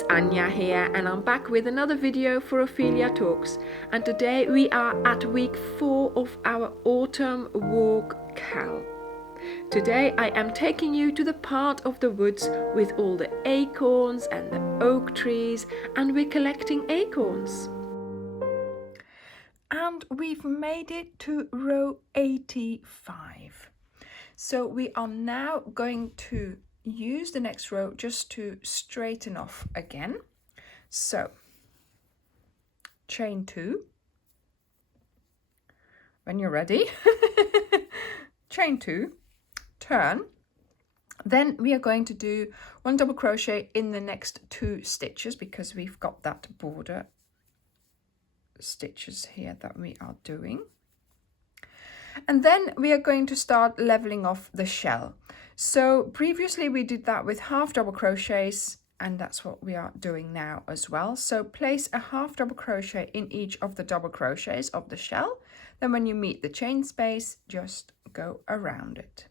it's Anja here, and I'm back with another video for Ophelia Talks. And today we are at week 4 of our autumn walk cal. Today I am taking you to the part of the woods with all the acorns and the oak trees, and we're collecting acorns. And we've made it to row 85. So we are now going to use the next row just to straighten off again. So chain 2 when you're ready. Chain 2, turn. Then we are going to do 1 double crochet in the next 2 stitches because we've got that border stitches here that we are doing. And then we are going to start leveling off the shell. So previously we did that with half double crochets, and that's what we are doing now as well. So place a half double crochet in each of the double crochets of the shell. Then when you meet the chain space, just go around it.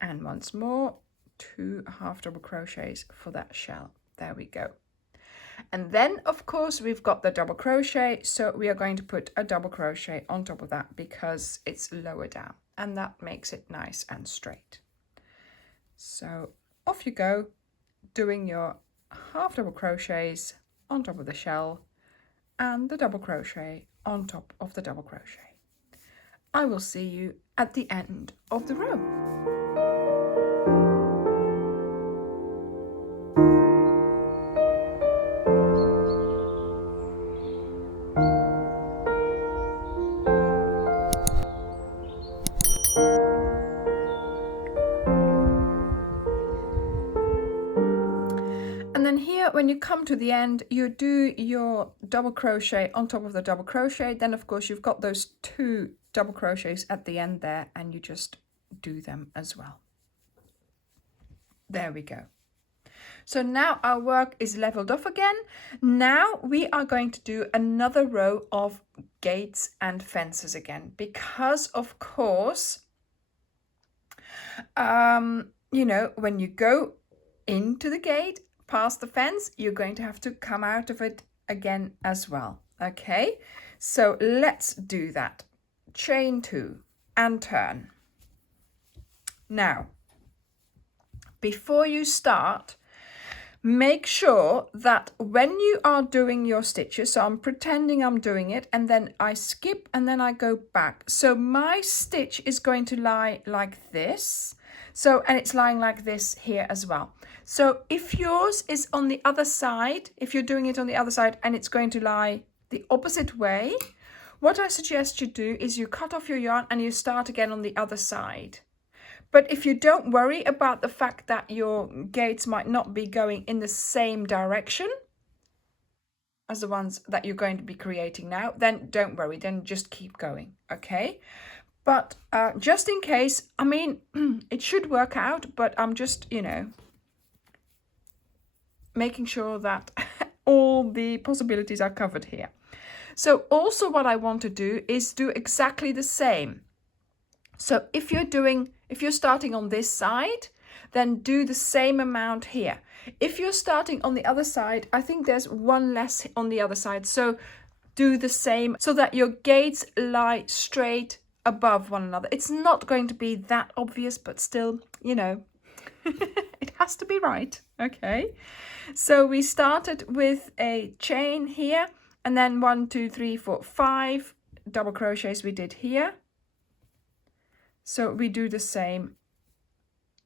And once more, 2 half double crochets for that shell. There we go. And then of course we've got the double crochet, so we are going to put a double crochet on top of that because it's lower down, and that makes it nice and straight. So off you go, doing your half double crochets on top of the shell and the double crochet on top of the double crochet. I will see you at the end of the row. And then here, when you come to the end, you do your double crochet on top of the double crochet. Then of course you've got those 2 double crochets at the end there, and you just do them as well. There we go. So now our work is leveled off again. Now we are going to do another row of gates and fences again, because of course, you know, when you go into the gate, past the fence, you're going to have to come out of it again as well. Okay, so let's do that. Chain 2 and turn. Now, before you start, make sure that when you are doing your stitches, so I'm pretending I'm doing it, and then I skip and then I go back. So my stitch is going to lie like this. So, and it's lying like this here as well. So if yours is on the other side, if you're doing it on the other side and it's going to lie the opposite way, what I suggest you do is you cut off your yarn and you start again on the other side. But if you don't worry about the fact that your gates might not be going in the same direction as the ones that you're going to be creating now, then don't worry, then just keep going, okay? But just in case, I mean, it should work out, but I'm just, you know, making sure that all the possibilities are covered here. So also what I want to do is do exactly the same. So if you're starting on this side, then do the same amount here. If you're starting on the other side, I think there's 1 less on the other side. So do the same so that your gates lie straight above one another. It's not going to be that obvious, but still, you know, it has to be right. Okay, so we started with a chain here, and then 1, 2, 3, 4, 5 double crochets we did here. So we do the same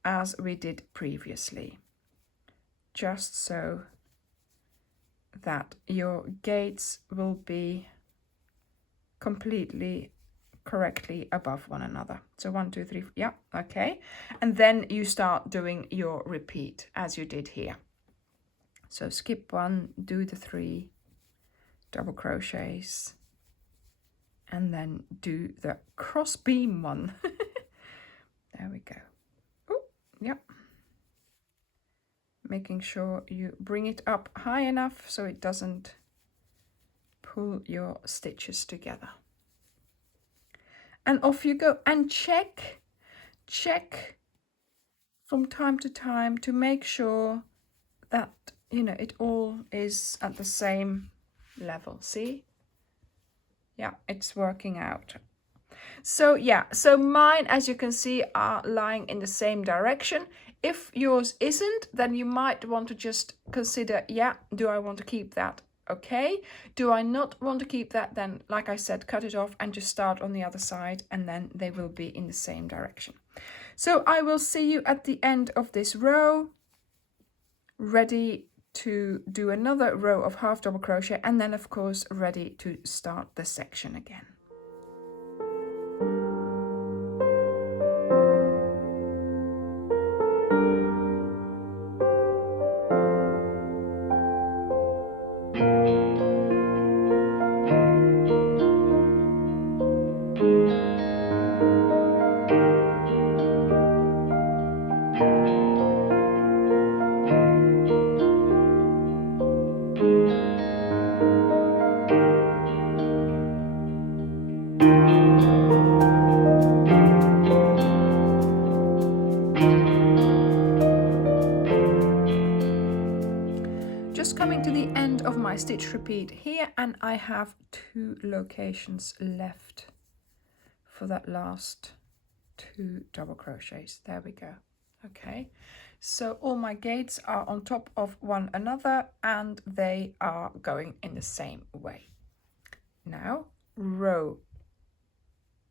as we did previously, just so that your gates will be completely correctly above one another. So 1, 2, 3, yeah, okay. And then you start doing your repeat as you did here. So skip 1, do the 3 double crochets, and then do the cross beam one. There we go. Oh, yeah. Making sure you bring it up high enough so it doesn't pull your stitches together. And off you go, and check from time to time to make sure that you know, it all is at the same level. See? Yeah, it's working out. So yeah, so mine, as you can see, are lying in the same direction. If yours isn't, then you might want to just consider, yeah, do I want to keep that? Okay. Do I not want to keep that? Then, like I said, cut it off and just start on the other side, and then they will be in the same direction. So I will see you at the end of this row, ready to do another row of half double crochet, and then of course ready to start the section again. Just coming to the end of my stitch repeat here, and I have 2 locations left for that last 2 double crochets. There we go. Okay, so all my gates are on top of one another and they are going in the same way. Now row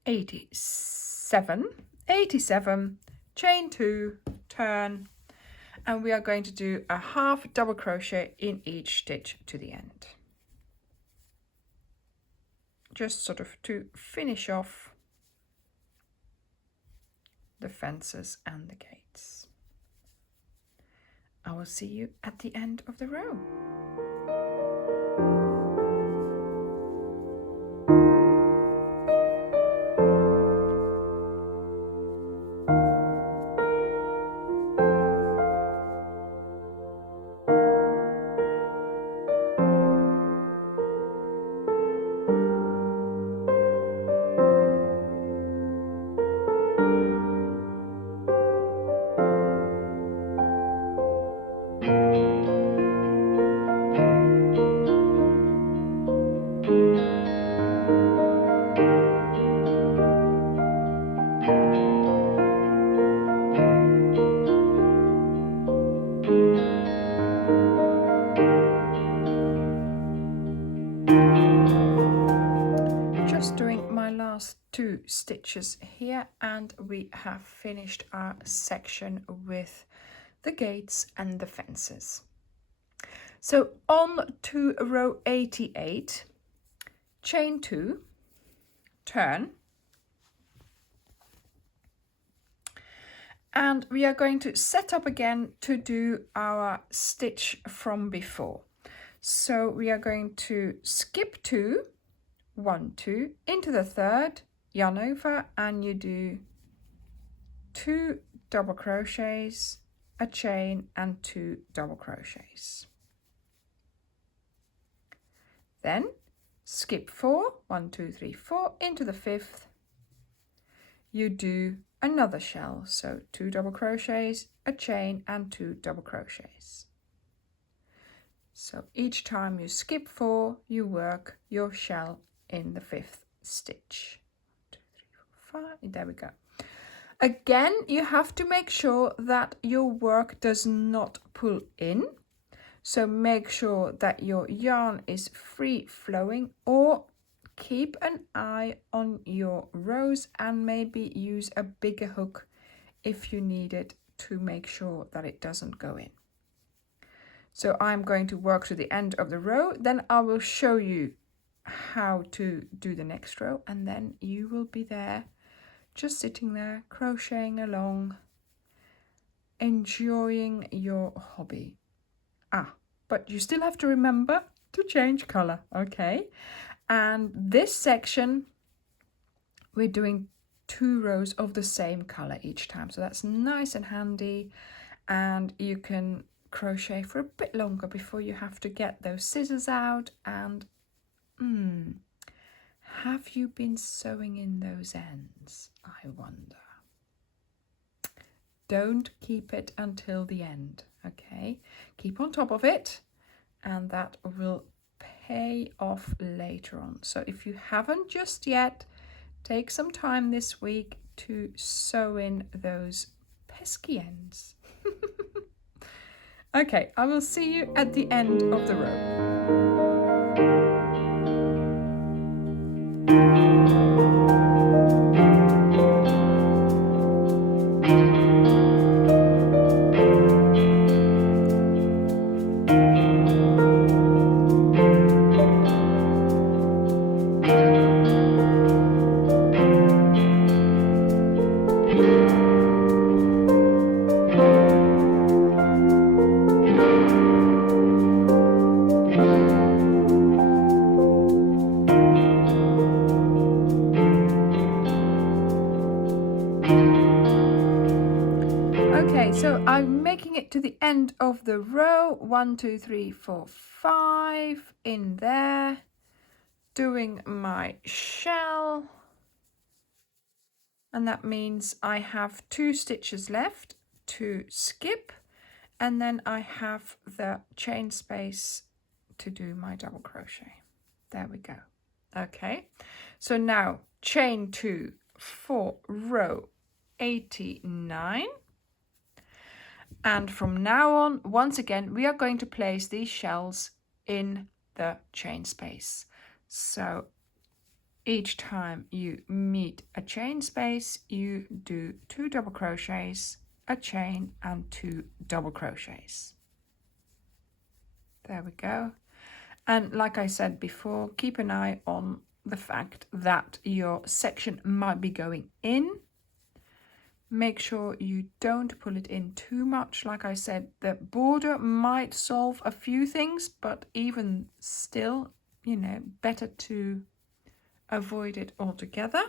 87, chain 2, turn, and we are going to do a half double crochet in each stitch to the end, just sort of to finish off the fences and the gates. I will see you at the end of the row. Just doing my last 2 stitches here, and we have finished our section with the gates and the fences. So on to row 88, chain 2, turn, and we are going to set up again to do our stitch from before. So we are going to skip 2, 1, 2, into the third, yarn over, and you do 2 double crochets, a chain, and 2 double crochets. Then skip 4, 1, 2, 3, 4, into the fifth, you do another shell, so 2 double crochets, a chain, and 2 double crochets. So each time you skip 4, you work your shell in the 5th stitch. 1, 2, 3, 4, 5. There we go. Again, you have to make sure that your work does not pull in. So make sure that your yarn is free flowing, or keep an eye on your rows and maybe use a bigger hook if you need it to make sure that it doesn't go in. So I'm going to work to the end of the row, then I will show you how to do the next row, and then you will be there just sitting there crocheting along, enjoying your hobby. But you still have to remember to change color, okay? And this section we're doing 2 rows of the same color each time, so that's nice and handy, and you can crochet for a bit longer before you have to get those scissors out. And have you been sewing in those ends, I wonder? Don't keep it until the end. Okay, keep on top of it, and that will pay off later on. So if you haven't just yet, take some time this week to sew in those pesky ends. Okay, I will see you at the end of the row. Okay, so I'm making it to the end of the row. 1, 2, 3, 4, 5 in there, doing my shell, and that means I have 2 stitches left to skip, and then I have the chain space to do my double crochet. There we go. Okay, so now chain 2 for row 89. And from now on, once again, we are going to place these shells in the chain space. So each time you meet a chain space, you do 2 double crochets, a chain, and 2 double crochets. There we go. And like I said before, keep an eye on the fact that your section might be going in. Make sure you don't pull it in too much. Like I said, the border might solve a few things, but even still, you know, better to avoid it altogether.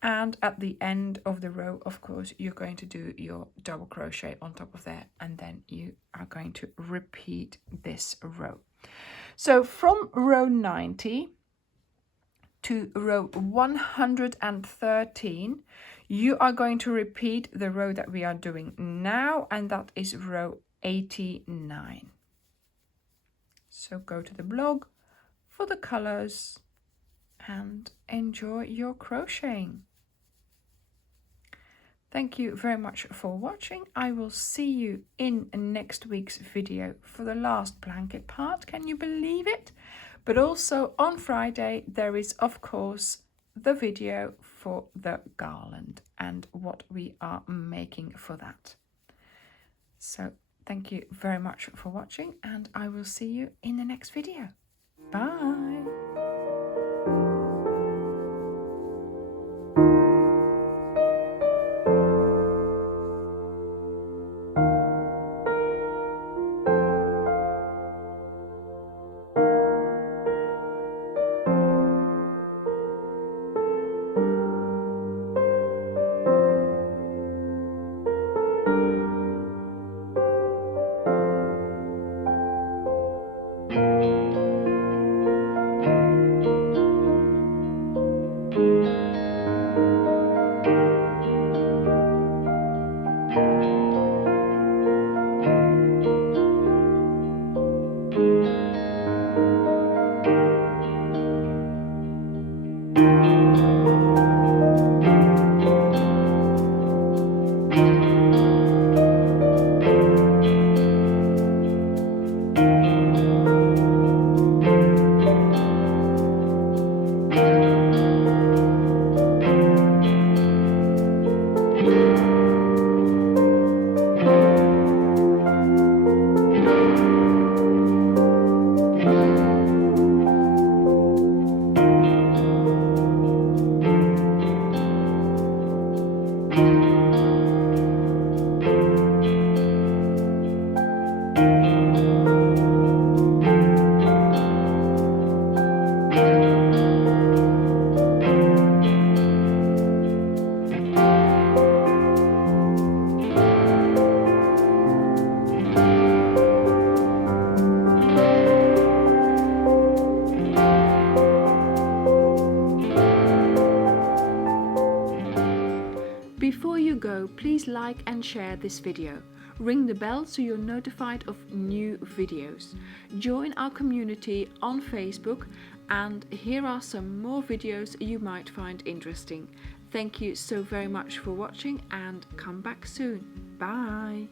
And at the end of the row, of course, you're going to do your double crochet on top of there, and then you are going to repeat this row. So from row 90 to row 113, you are going to repeat the row that we are doing now, and that is row 89. So go to the blog for the colors and enjoy your crocheting. Thank you very much for watching. I will see you in next week's video for the last blanket part. Can you believe it? But also on Friday, there is, of course, the video for the garland and what we are making for that. So thank you very much for watching, and I will see you in the next video. Bye. Before you go, please like and share this video. Ring the bell so you're notified of new videos. Join our community on Facebook, and here are some more videos you might find interesting. Thank you so very much for watching, and come back soon. Bye!